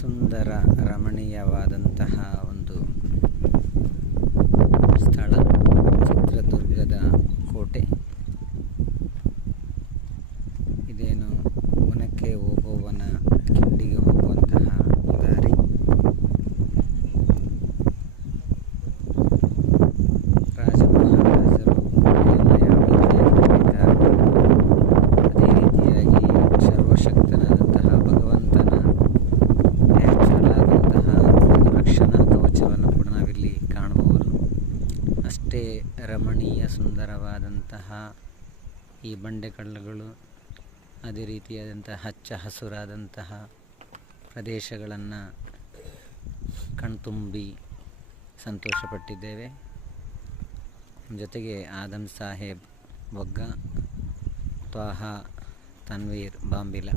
ಸುಂದರ ರಮಣೀಯವಾದಂತಹ ಒಂದು ಸ್ಥಳ, ಚಿತ್ರದುರ್ಗದ ಕೋಟೆ. ಇದೇನು ವನಕ್ಕೆ ಹೋಗುವವನ ಕಿಂಡಿಗೆ ಹೋಗುವಂತಹ ದಾರಿ. ರಾಜ ಮಹಾರಾಜರು ಅದೇ ರೀತಿಯಾಗಿ ಸರ್ವಶಕ್ತನಾದಂತಹ ಭಗವಂತನ ನ್ಯಾಚುರಲ್ ಆದಂತಹ ರಕ್ಷಣಾ ಕವಚವನ್ನು ಕೂಡ ನಾವಿಲ್ಲಿ ಕಾಣಬಹುದು. ಅಷ್ಟೇ ರಮಣೀಯ ಸುಂದರವಾದಂತಹ ಈ ಬಂಡೆಕಲ್ಲುಗಳು, ಅದೇ ರೀತಿಯಾದಂತಹ ಹಚ್ಚ ಹಸುರಾದಂತಹ ಪ್ರದೇಶಗಳನ್ನು ಕಣ್ತುಂಬಿ ಸಂತೋಷಪಟ್ಟಿದ್ದೇವೆ. ಜೊತೆಗೆ ಆದಮ್ ಸಾಹೇಬ್ ಬೊಗ್ಗ, ತ್ವಾಹ ತನ್ವೀರ್ ಬಾಂಬಿಲ